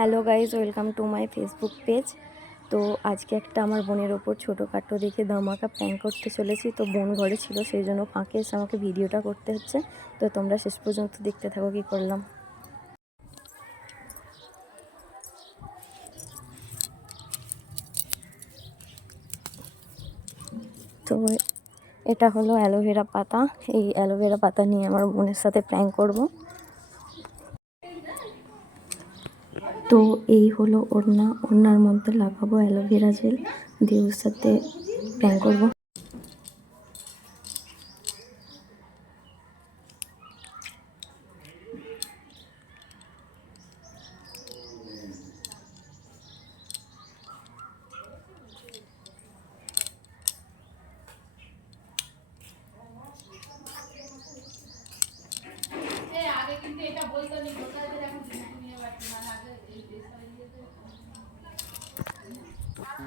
Hello guys, welcome to my Facebook page. তো আজকে একটা আমার বোনের ওপর ছোটোখাটো দেখে ধামাকা প্র্যাঙ্ক করতে চলেছি। তো বোন ঘরে ছিল, সেই জন্য ফাঁকে এসে আমাকে ভিডিওটা করতে হচ্ছে। তো তোমরা শেষ পর্যন্ত দেখতে থাকো কী করলাম। তো এটা হলো অ্যালোভেরা পাতা। এই অ্যালোভেরা পাতা নিয়ে আমার বোনের সাথে প্র্যাঙ্ক করব। তো এই হলো ওড়নার মধ্যে লাগাবো অ্যালোভেরা জেল দিয়ে ওর সাথে প্র্যাঙ্ক করবো।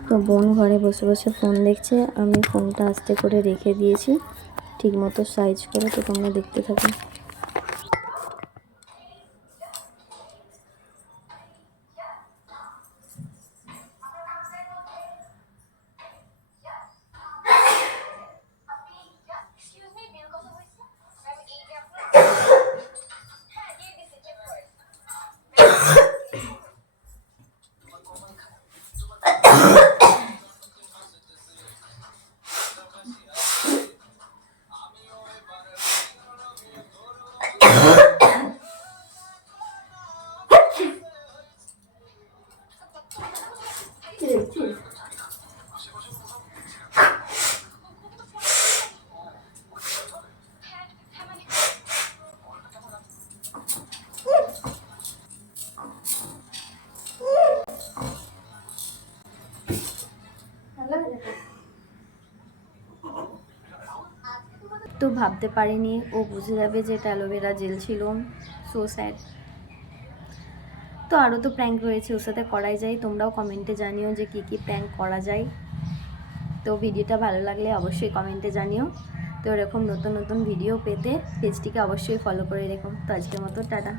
তো বোন ঘরে বসে বসে ফোন দেখছে, আমি ফোনটা আস্তে করে রেখে দিয়েছি ঠিক মতো সাইজ করে। তো তোমরা দেখতে থাকো। তো ভাবতে পারিনি ও বুঝে যাবে যে এটা অ্যালোভেরা জেল ছিল। So sad. তো আরও তো প্র্যাঙ্ক রয়েছে, ওর সাথে করাই যায়। তোমরাও কমেন্টে জানিও যে কী কী প্র্যাঙ্ক করা যায়। তো ভিডিওটা ভালো লাগলে অবশ্যই কমেন্টে জানিও। তো এরকম নতুন নতুন ভিডিও পেতে পেজটিকে অবশ্যই ফলো করে রেখো। তো আজকের মতো টাটা।